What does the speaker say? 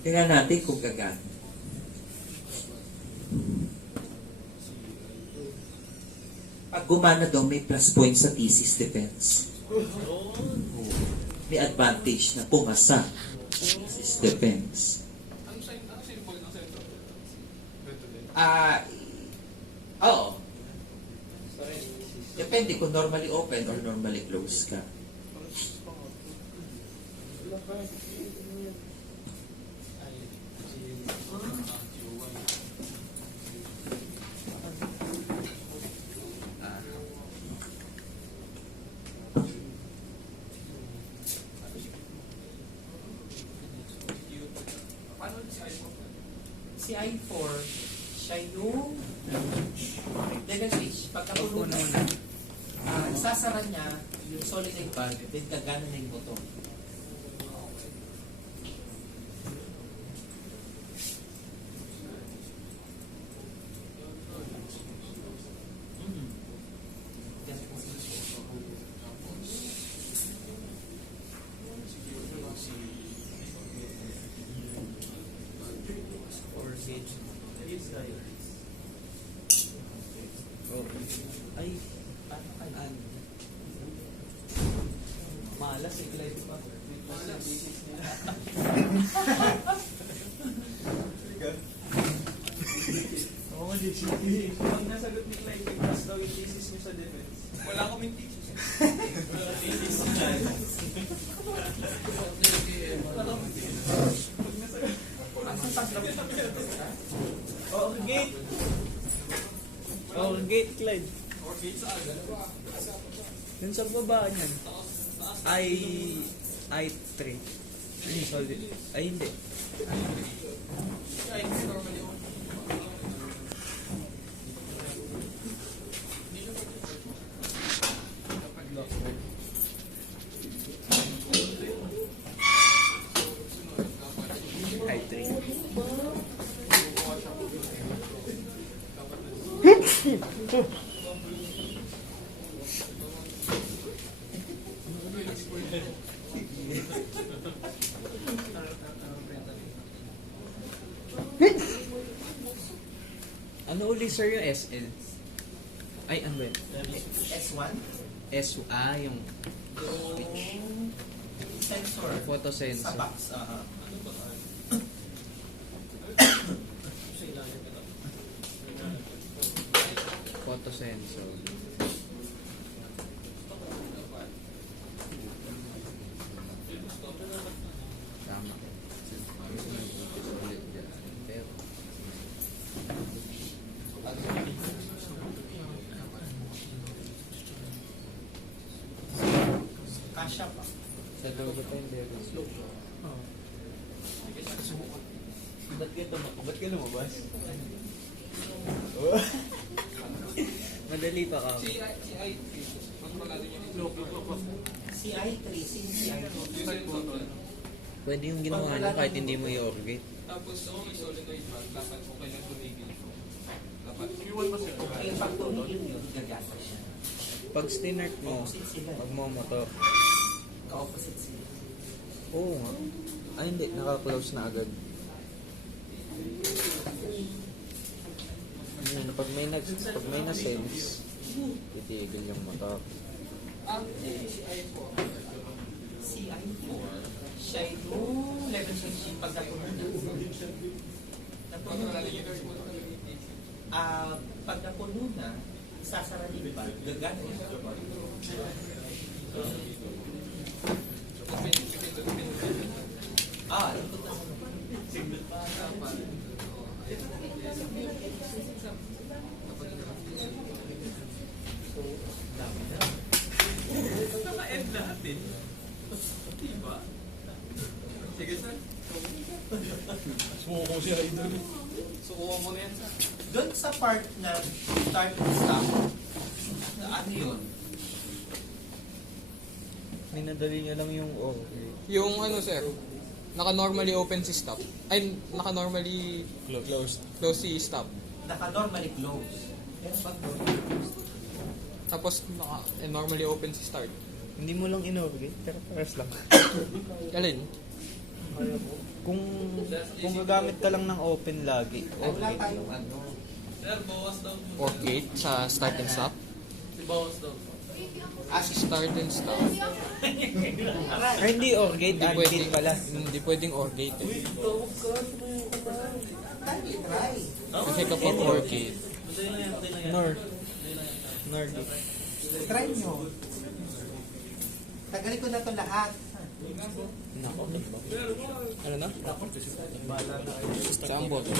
Tingnan natin kung gagana. Pag gumana daw, may plus point sa thesis defense. May advantage na pumasa thesis defense. Oo. Depende kung normally open or normally closed ka. Si I4, siya yung fish. Pagkapuno na, sasara niya yung solenoid valve, then gagana na yung motor. Ay, ano? Malas eh, live pa. Malas. Oo, di. Pag nasagot ni Clyde, pass daw yung thesis niyo sa defense. Wala kaming thesis. Wala thesis. Wala kaming thesis. Pag nasagot. Oo, gate. Oo, gate, Clyde. Yun sa baba niyan. I3. Ano yung solid? Ay, hindi. I3. Ano uli sir yung SL? Ay, ano ba yun? S1, yung yung sensor photo sa sensor. box. Photo sensor. Tama. Kasya pa. Sa door depende. Ba't ka lumabas? Madali pa ka. Si I3, si I2. Pwede yung ginawa niyo kahit hindi mo i-orbit. Tapos kung may solenoid valve, dapat okay lang tumigil. Dapat. Okay, pag tumigil yun, gagana siya. Pag stinert mo, Opposite sila. pag mo motor. Ka-opposite sila. Oo nga. Ay hindi, naka-close na agad. Ayun, pag may na-sense, titigil yung motor. Si I4, siya yung level switch pagkapuno na. Pag napuno na, sasara din ba? Gagana yung motor. Ikot na sa signal pa. So, dami na. Naka-end natin. Diba? Sige, sir. Sumuko siya idol. Sukuha mo na yan, sir. Doon sa part na start and stop, ano yun? Minadali niya lang yung Yung ano, sir, naka-normally open si stop. Ay, naka-normally close si stop. Naka-normally close. Pero pag normally close, Tapos, normally open si start. Hindi mo lang inorgate, pero pares lang. Alin? Kung gagamit ka lang ng open lagi, Ay, wala okay. tayong ano. Sir, bawas daw po. Orgate sa start and stop? Si bawas daw po. Start and stop. Ay, hindi orgate, Hindi ungate pwedeng, pala. hindi pwedeng orgate eh. Try. Kasi kapag orgate, Norgate. Try nyo. Tagalin ko na to lahat. nako. Ano na? Saan boto?